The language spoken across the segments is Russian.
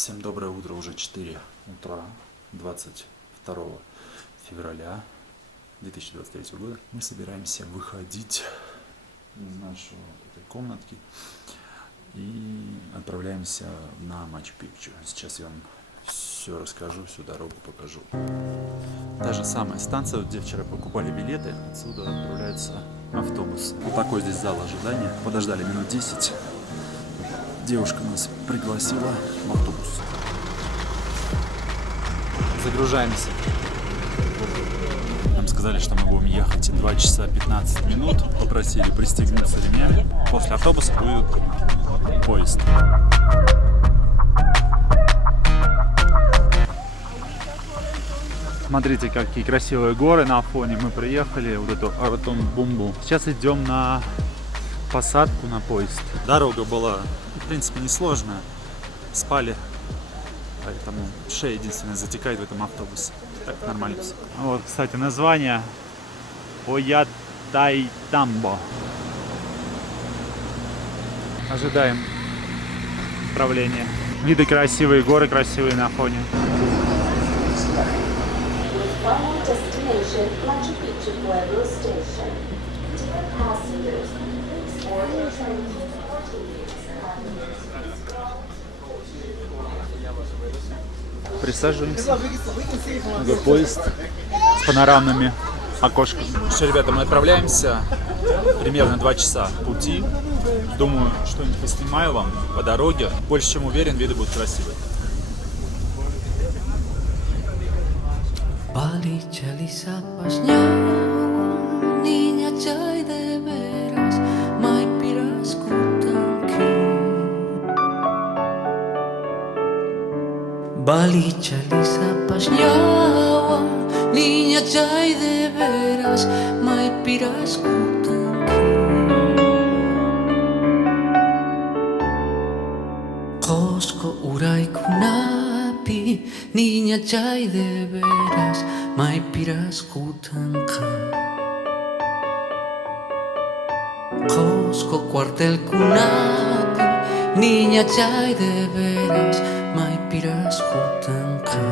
Всем доброе утро, уже 4 утра 22 февраля 2023 года. Мы собираемся выходить из нашей этой комнатки и отправляемся на Мачу-Пикчу. Сейчас я вам все расскажу, всю дорогу покажу. Та же самая станция, где вчера покупали билеты, отсюда отправляется автобус. Вот такой здесь зал ожидания. Подождали минут 10. Девушка нас пригласила в автобус. Загружаемся. Нам сказали, что мы будем ехать 2 часа 15 минут. Попросили пристегнуться ремнями. После автобуса будет поезд. Смотрите, какие красивые горы на фоне. Мы приехали, вот эту Артон-Бумбу. Сейчас идем на посадку на поезд. Дорога была, в принципе, несложная. Спали, поэтому шея единственная затекает в этом автобусе. Так, нормально все. Вот, кстати, название Оятайтамбо. Ожидаем отправления. Виды красивые, горы красивые на фоне. Final destination, Machu Picchu Pueblo Station. Dear passengers, please board the train for 14 Присаживаемся. Такой поезд с панорамными окошками. Что, ребята, мы отправляемся. Примерно 2 часа пути. Думаю, что-нибудь поснимаю вам по дороге. Больше чем уверен, виды будут красивые. Balichalizapas nyawa, niña chay de veras, mai piras kutanki. Balichalizapas nyawa, niña chay de veras, mai piras kutanki. Kosko urai kunapi, niña chay de veras, mai piras kutanka. Kosko cuartel kunapi, niña chay de veras, mai piras kutanka.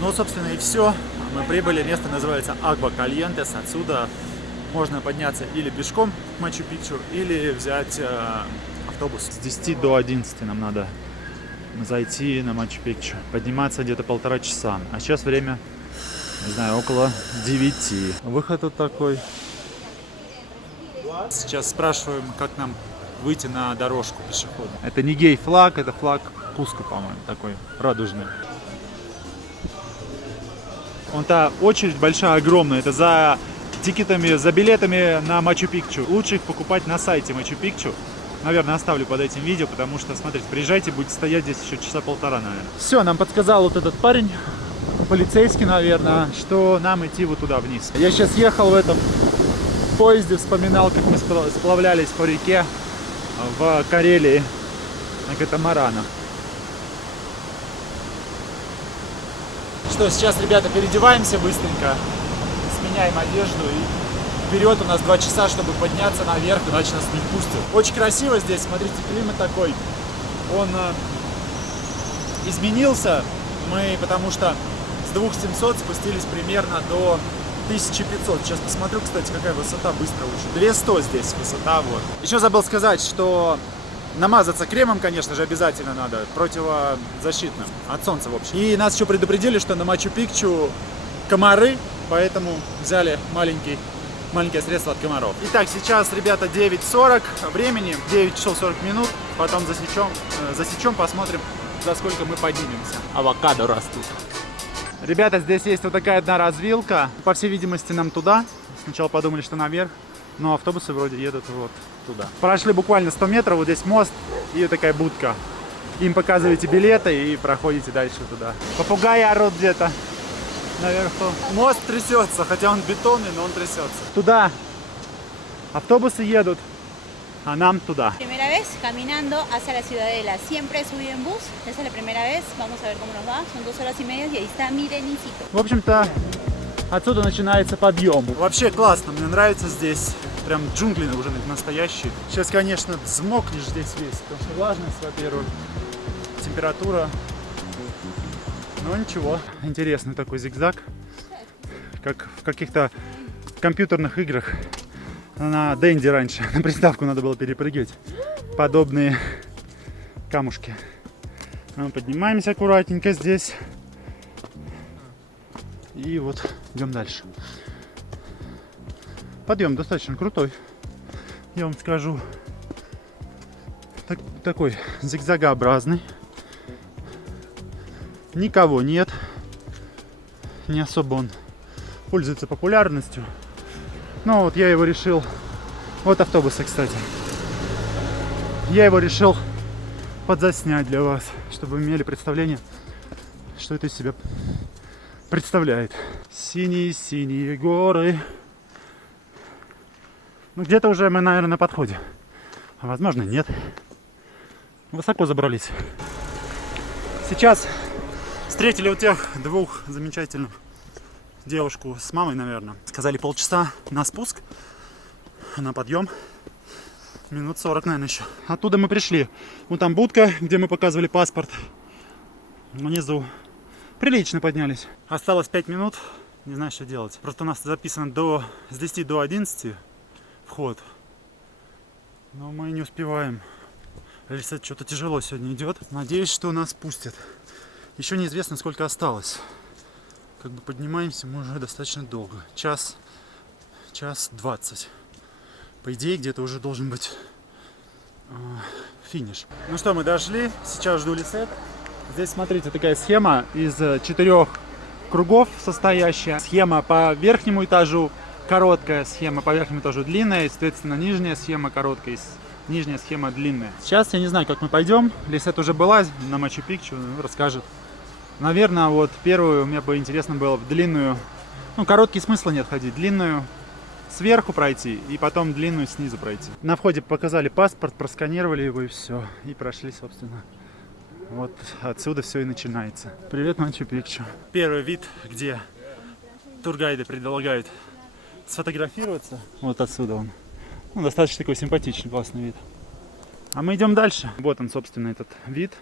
Ну, собственно, и все. Мы прибыли. Место называется Агва Кальентес. Отсюда можно подняться или пешком к Мачу-Пикчу, или взять автобус. С 10 до 11 нам надо зайти на Мачу-Пикчу. Подниматься где-то 1,5 часа. А сейчас время, не знаю, около 9. Выход вот такой. Сейчас спрашиваем, как нам выйти на дорожку пешеходную. Это не гей-флаг, это флаг Куско, по-моему, такой радужный. Вон та очередь большая, огромная. Это за тикетами, за билетами на Мачу-Пикчу. Лучше их покупать на сайте Мачу-Пикчу. Наверное, оставлю под этим видео, потому что, смотрите, приезжайте, будете стоять здесь еще часа полтора, наверное. Все, нам подсказал вот этот парень, полицейский, наверное, что нам идти вот туда вниз. Я сейчас ехал в этом поезде, вспоминал, как мы сплавлялись по реке в Карелии на катамаранах. Что, сейчас, ребята, переодеваемся быстренько, сменяем одежду и вперед. У нас 2 часа, чтобы подняться наверх, иначе нас не пустят. Очень красиво здесь, смотрите, климат такой, он изменился. Мы, потому что с 2700 спустились примерно до 1500. Сейчас посмотрю, кстати, какая высота, быстро очень. 200 здесь высота, вот. Еще забыл сказать, что намазаться кремом, конечно же, обязательно надо, противозащитным, от солнца, в общем. И нас еще предупредили, что на Мачу-Пикчу комары, поэтому взяли маленькое средство от комаров. Итак, сейчас, ребята, 9:40 времени, 9 часов 40 минут, потом засечем, посмотрим, за сколько мы поднимемся. Авокадо растут. Ребята, здесь есть вот такая одна развилка, по всей видимости, нам туда. Сначала подумали, что наверх, но автобусы вроде едут вот туда. Прошли буквально 100 метров, вот здесь мост и такая будка. Им показываете билеты и проходите дальше туда. Попугаи орут где-то наверху. Мост трясется, хотя он бетонный, но он трясется. Туда автобусы едут, а нам туда. Primera vez caminando hacia la Ciudadela. Siempre he subido en bus. Esa es la primera vez. Vamos a ver cómo nos va. Son 2 horas y media y ahí está mi Denisito. В общем-то, отсюда начинается подъем. Вообще классно, мне нравится здесь. прям джунгли уже настоящие. Сейчас, конечно, взмокнешь здесь весь, потому что влажность, во-первых, температура. Но ничего. Интересный такой зигзаг, как в каких-то компьютерных играх. На Денди раньше на приставку надо было перепрыгивать подобные камушки. Мы поднимаемся аккуратненько здесь. И вот идем дальше. Подъем достаточно крутой, я вам скажу. Такой зигзагообразный. Никого нет. Не особо он пользуется популярностью. Но вот я его решил... Вот автобусы, кстати. Я его решил подзаснять для вас, чтобы вы имели представление, что это из себя представляет. Синие-синие горы. Ну, где-то уже мы, наверное, на подходе. А возможно, нет. Высоко забрались. Сейчас встретили вот тех двух замечательных. Девушку с мамой, наверное. Сказали полчаса на спуск, на подъем. Минут 40, наверное, еще. Оттуда мы пришли. Вон там будка, где мы показывали паспорт. Внизу. Прилично поднялись. Осталось 5 минут. Не знаю, что делать. Просто у нас записано с 10 до 11 вход. Но мы не успеваем. Лиса что-то тяжело сегодня идет. Надеюсь, что нас пустят. Еще неизвестно, сколько осталось. Как бы поднимаемся мы уже достаточно долго. Час 20. По идее, где-то уже должен быть финиш. Ну что, мы дошли. Сейчас жду Лисет. Здесь, смотрите, такая схема из 4 кругов состоящая. Схема по верхнему этажу короткая, схема по верхнему этажу длинная. И, соответственно, нижняя схема короткая, нижняя схема длинная. Сейчас я не знаю, как мы пойдем. Лисет уже была на Мачу-Пикчу, расскажет. Наверное, вот первую мне бы интересно было в длинную. Ну, короткий смысла нет ходить. Длинную сверху пройти и потом длинную снизу пройти. На входе показали паспорт, просканировали его и все. И прошли, собственно. Вот отсюда все и начинается. Привет, Мачу-Пикчу. Первый вид, где тургайды предлагают сфотографироваться. Вот отсюда он. Ну, достаточно такой симпатичный, классный вид. А мы идем дальше. Вот он, собственно, этот вид.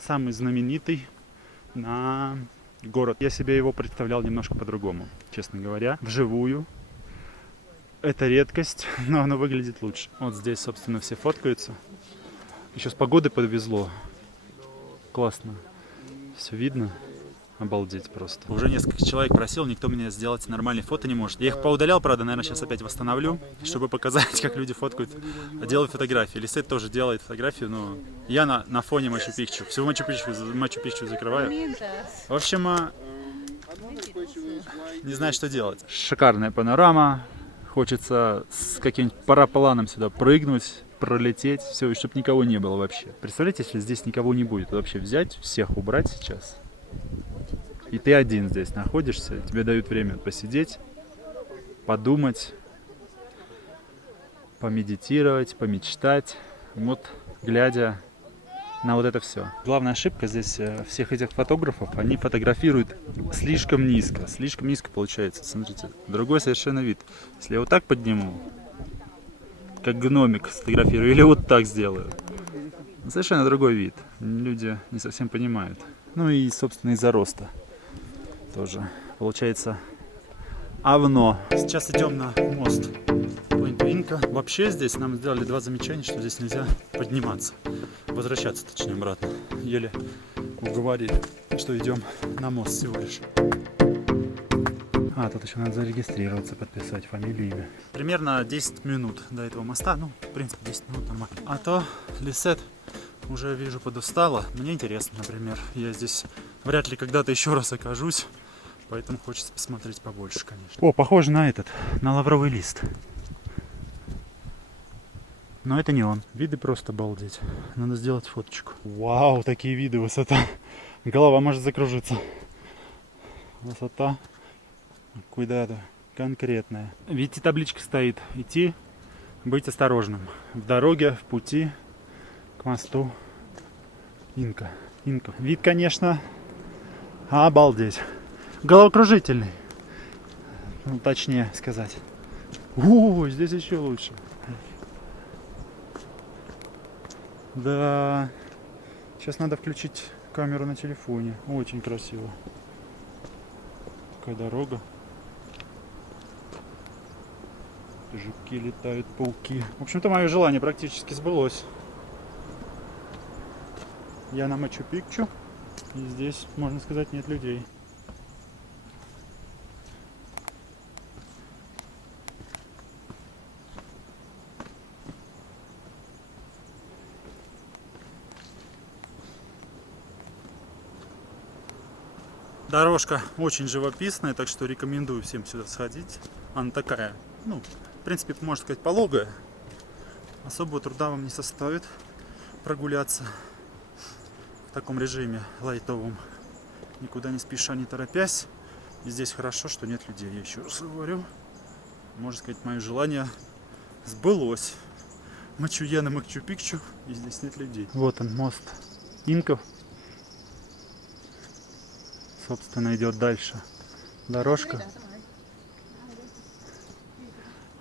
Самый знаменитый на город. Я себе его представлял немножко по-другому, честно говоря. Вживую. Это редкость, но оно выглядит лучше. Вот здесь, собственно, все фоткаются. Еще с погодой подвезло. Классно. Все видно. Обалдеть просто. Уже несколько человек просил, никто мне сделать нормальные фото не может. Я их поудалял, правда, наверное, сейчас опять восстановлю, чтобы показать, как люди фоткают, делают фотографии. Лисет тоже делает фотографию, но я на фоне Мачу-Пикчу. Всего Мачу-Пикчу закрываю. В общем, не знаю, что делать. Шикарная панорама. Хочется с каким-нибудь парапланом сюда прыгнуть, пролететь, все, и чтобы никого не было вообще. Представляете, если здесь никого не будет, вообще взять, всех убрать сейчас. И ты один здесь находишься, тебе дают время посидеть, подумать, помедитировать, помечтать, вот глядя на вот это все. Главная ошибка здесь всех этих фотографов, они фотографируют слишком низко получается. Смотрите, другой совершенно вид. Если я вот так подниму, как гномик сфотографирую, или вот так сделаю, совершенно другой вид. Люди не совсем понимают. Ну и, собственно, из-за роста тоже. Получается овно. Сейчас идем на мост Пуэнте-Инка. Вообще здесь нам сделали 2 замечания, что здесь нельзя подниматься. Возвращаться, точнее, обратно. Еле уговорили, что идем на мост всего лишь. А, тут еще надо зарегистрироваться, подписать фамилию, имя. Примерно 10 минут до этого моста. Ну, в принципе, 10 минут нормально. А то Лисет уже, вижу, подустала. Мне интересно, например. Я здесь вряд ли когда-то еще раз окажусь. Поэтому хочется посмотреть побольше, конечно. О, похоже на на лавровый лист. Но это не он. Виды просто обалдеть. Надо сделать фоточку. Вау, такие виды, высота. Голова может закружиться. Высота. Куда-то конкретная. Видите, табличка стоит. Идти, быть осторожным. В дороге, в пути к мосту Инка. Вид, конечно, обалдеть. Головокружительный. Ну, точнее сказать. О, здесь еще лучше. Да. Сейчас надо включить камеру на телефоне. Очень красиво. Такая дорога. Жуки летают, пауки. В общем-то, мое желание практически сбылось. Я на Мачу-Пикчу. И здесь, можно сказать, нет людей. Дорожка очень живописная, так что рекомендую всем сюда сходить. Она такая, ну, в принципе, можно сказать, пологая. Особого труда вам не составит прогуляться в таком режиме лайтовом, никуда не спеша, не торопясь. И здесь хорошо, что нет людей, я еще раз говорю. Можно сказать, мое желание сбылось. Я на Мачу-Пикчу, и здесь нет людей. Вот он, мост инков. Собственно, идет дальше дорожка.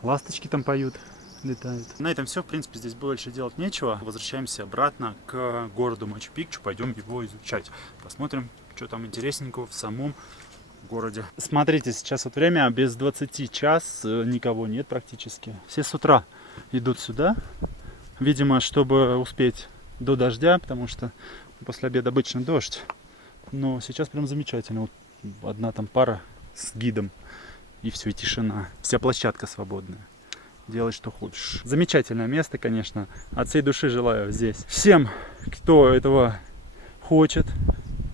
Ласточки там поют, летают. На этом все, в принципе, здесь больше делать нечего. Возвращаемся обратно к городу Мачу-Пикчу. Пойдем его изучать. Посмотрим, что там интересненького в самом городе. Смотрите, сейчас вот время без 20 час, никого нет практически. Все с утра идут сюда. Видимо, чтобы успеть до дождя, потому что после обеда обычно дождь. Но сейчас прям замечательно. Вот одна там пара с гидом. И все, и тишина. Вся площадка свободная. Делай, что хочешь. Замечательное место, конечно. От всей души желаю здесь всем, кто этого хочет,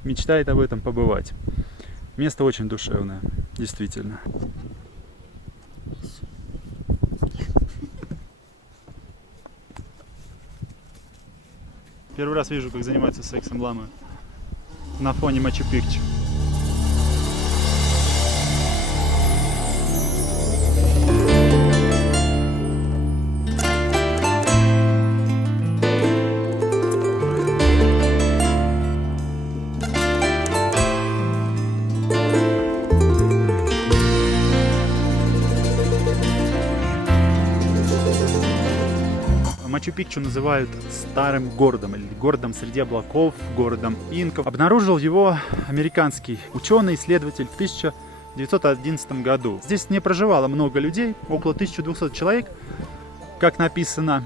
мечтает об этом, побывать. Место очень душевное. Действительно. Первый раз вижу, как занимаются сексом ламы на фоне Мачу-Пикчу. Мачу-Пикчу называют старым городом или городом среди облаков, городом инков. Обнаружил его американский ученый-исследователь в 1911 году. Здесь не проживало много людей, около 1200 человек, как написано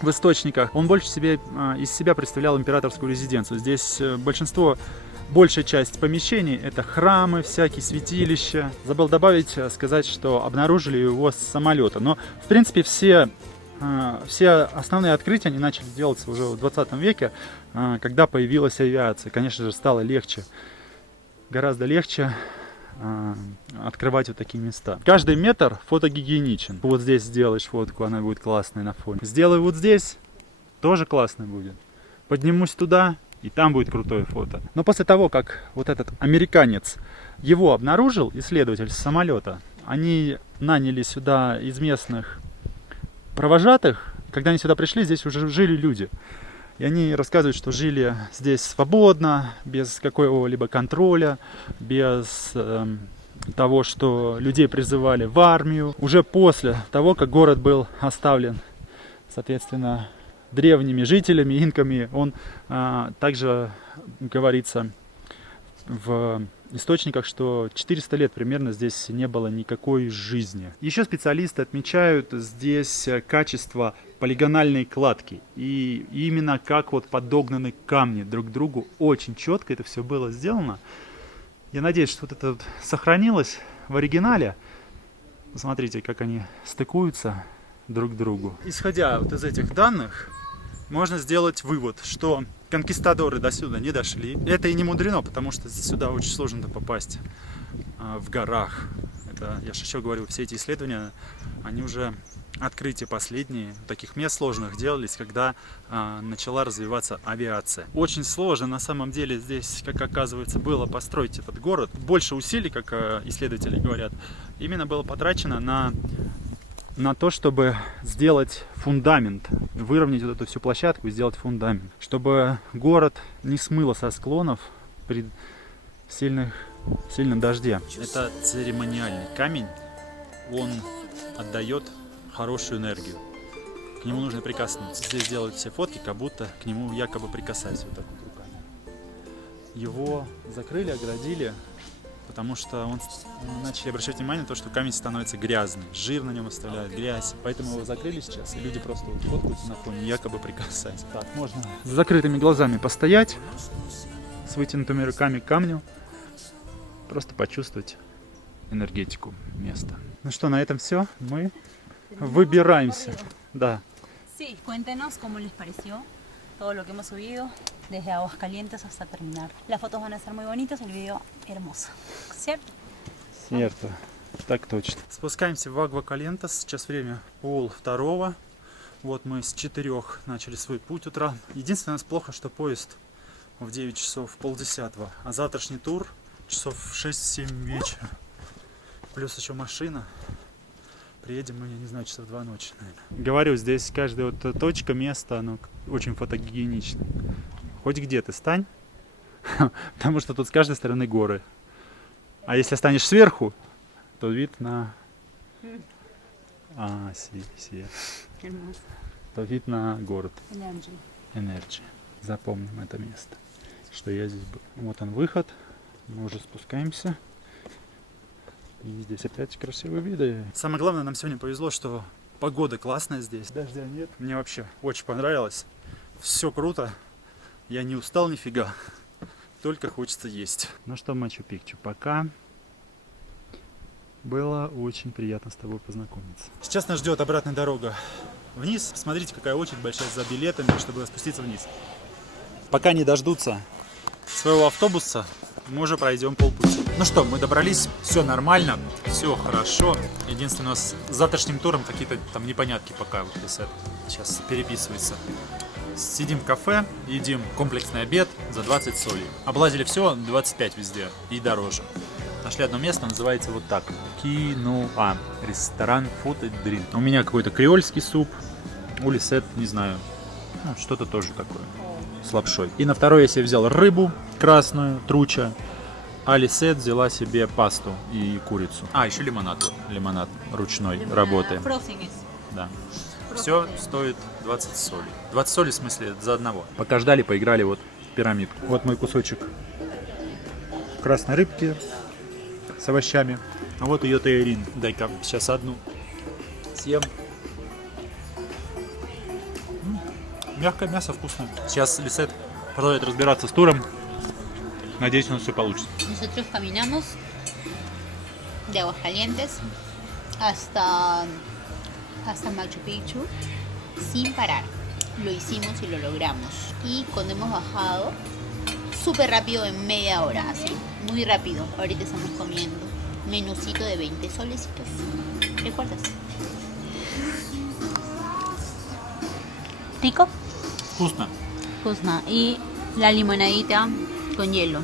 в источниках. Он больше из себя представлял императорскую резиденцию. Здесь большая часть помещений — это храмы, всякие святилища. Забыл добавить, сказать, что обнаружили его с самолета. Но, в принципе, все основные открытия они начали делаться уже в 20 веке, когда появилась авиация. Конечно же, стало легче, гораздо легче открывать вот такие места. Каждый метр фотогигиеничен. Вот здесь сделаешь фотку, она будет классная на фоне. Сделаю вот здесь, тоже классно будет. Поднимусь туда, и там будет крутое фото. Но после того, как вот этот американец его обнаружил, исследователь с самолета, они наняли сюда из местных провожатых. Когда они сюда пришли, здесь уже жили люди. И они рассказывают, что жили здесь свободно, без какого-либо контроля, без того, что людей призывали в армию. Уже после того, как город был оставлен, соответственно, древними жителями, инками, он также говорится в источниках, что 400 лет примерно здесь не было никакой жизни. Еще специалисты отмечают здесь качество полигональной кладки. И именно как вот подогнаны камни друг к другу. Очень четко это все было сделано. Я надеюсь, что вот это вот сохранилось в оригинале. Посмотрите, как они стыкуются друг к другу. Исходя вот из этих данных, можно сделать вывод, что конкистадоры до сюда не дошли. Это и не мудрено, потому что сюда очень сложно попасть в горах. Это, я же еще говорил, все эти исследования, они уже открытия последние таких мест сложных делались, когда начала развиваться авиация. Очень сложно на самом деле здесь, как оказывается, было построить этот город. Больше усилий, как исследователи говорят, именно было потрачено на то, чтобы сделать фундамент, выровнять вот эту всю площадку и сделать фундамент, чтобы город не смыло со склонов при сильном дожде. Это церемониальный камень, он отдает хорошую энергию. К нему нужно прикоснуться. Здесь делают все фотки, как будто к нему якобы прикасаются вот так вот руками. Его закрыли, оградили, потому что начали обращать внимание на то, что камень становится грязным, жир на нем оставляет, грязь. Поэтому его закрыли сейчас, и люди просто вот фоткаются на фоне, якобы прикасаясь. Так, можно с закрытыми глазами постоять, с вытянутыми руками к камню, просто почувствовать энергетику места. Ну что, на этом все. Мы выбираемся. Да. Sí, cuéntenos cómo les pareció todo lo que hemos subido desde Aguascalientes hasta terminar. Las fotos van a ser muy bonitas, el video hermoso, ¿cierto? Cierto. Так точно. Спускаемся в Агуакалентас. Сейчас время 1:30. Вот мы с 4 начали свой путь утром. Единственное, у нас плохо, что поезд в 9 часов, 9:30. А завтрашний тур часов в 6-7 вечера. Плюс еще машина. Приедем мы, я не знаю, часов 2 ночи, наверное. Говорю, здесь каждая вот точка, место, оно очень фотогенично. Хоть где ты стань, потому что тут с каждой стороны горы. А если станешь сверху, то вид на... Hermoso. То вид на город. Energy. Энерджи. Запомним это место, что я здесь был. Вот он выход. Мы уже спускаемся. И здесь опять красивые виды. Самое главное, нам сегодня повезло, что погода классная здесь. Дождя нет. Мне вообще очень понравилось. Все круто. Я не устал нифига. Только хочется есть. Ну что, Мачу-Пикчу, пока. Было очень приятно с тобой познакомиться. Сейчас нас ждет обратная дорога вниз. Смотрите, какая очередь большая за билетами, чтобы спуститься вниз. Пока не дождутся своего автобуса, мы уже пройдем полпути. Ну что, мы добрались, все нормально, все хорошо. Единственное, у нас с завтрашним туром какие-то там непонятки пока вот сейчас переписывается. Сидим в кафе, едим комплексный обед за 20 солей. Облазили все, 25 везде и дороже. Нашли одно место, называется вот так. Киноа. Ресторан Food and Drink. У меня какой-то креольский суп. У Лисет, не знаю, ну, что-то тоже такое. С лапшой. И на второй я себе взял рыбу красную, труча. А Лисет взяла себе пасту и курицу. А, еще лимонад. Лимонад ручной работает. Да. Все стоит 20 солей. 20 солей в смысле за одного. Пока ждали, поиграли вот в пирамидку. Вот мой кусочек красной рыбки с овощами. А вот ее тайрин. Дай-ка сейчас одну съем. Мягкое мясо, вкусное. Сейчас Лисет продолжает разбираться с туром. Надеюсь, у нас все получится. Nosotros caminamos de Aguascalientes hasta Machu Picchu sin parar. Lo hicimos y lo logramos. Y cuando hemos bajado, súper rápido, en media hora, así, muy rápido. Ahorita estamos comiendo menucito de 20 solecitos. ¿Recuerdas? ¿Rico? Вкусно. Vkuzna. Y la limonadita con hielo.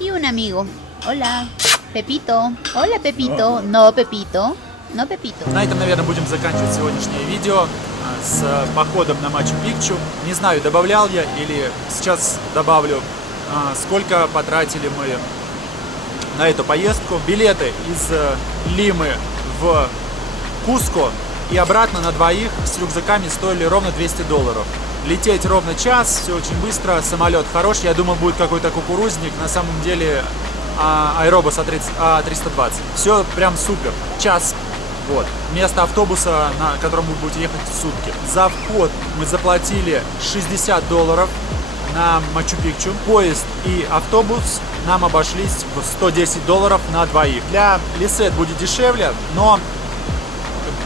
Y un amigo. Hola, Pepito. Hola, Pepito. No, Pepito. No, Pepito. На этом, наверное, будем заканчивать сегодняшнее видео с походом на Мачу-Пикчу. Не знаю, добавлял я или сейчас добавлю, сколько потратили мы на эту поездку. Билеты из Лимы в Куско и обратно на двоих с рюкзаками стоили ровно $200. Лететь ровно час, все очень быстро, самолет хороший. Я думал, будет какой-то кукурузник, на самом деле Аэробус А320. Все прям супер. Час. Вот. Вместо автобуса, на котором вы будете ехать сутки. За вход мы заплатили $60 на Мачу-Пикчу. Поезд и автобус нам обошлись в $110 на двоих. Для Лисет будет дешевле, но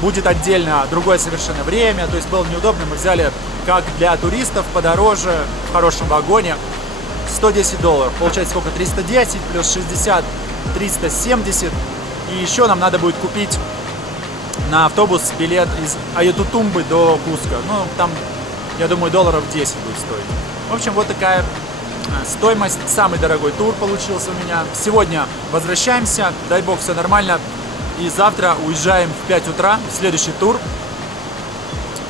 будет отдельно другое совершенно время. То есть было неудобно. Мы взяли, как для туристов, подороже, в хорошем вагоне. $110. Получается сколько? 310 плюс 60, 370. И еще нам надо будет купить на автобус билет из Аятутумбы до Куско. Ну, там, я думаю, $10 будет стоить. В общем, вот такая стоимость. Самый дорогой тур получился у меня. Сегодня возвращаемся. Дай бог, все нормально. И завтра уезжаем в 5 утра в следующий тур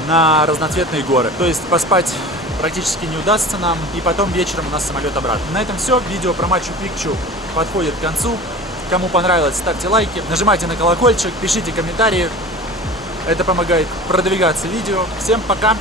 на разноцветные горы. То есть поспать практически не удастся нам. И потом вечером у нас самолет обратно. На этом все. Видео про Мачу-Пикчу подходит к концу. Кому понравилось, ставьте лайки, нажимайте на колокольчик, пишите комментарии. Это помогает продвигаться видео. Всем пока!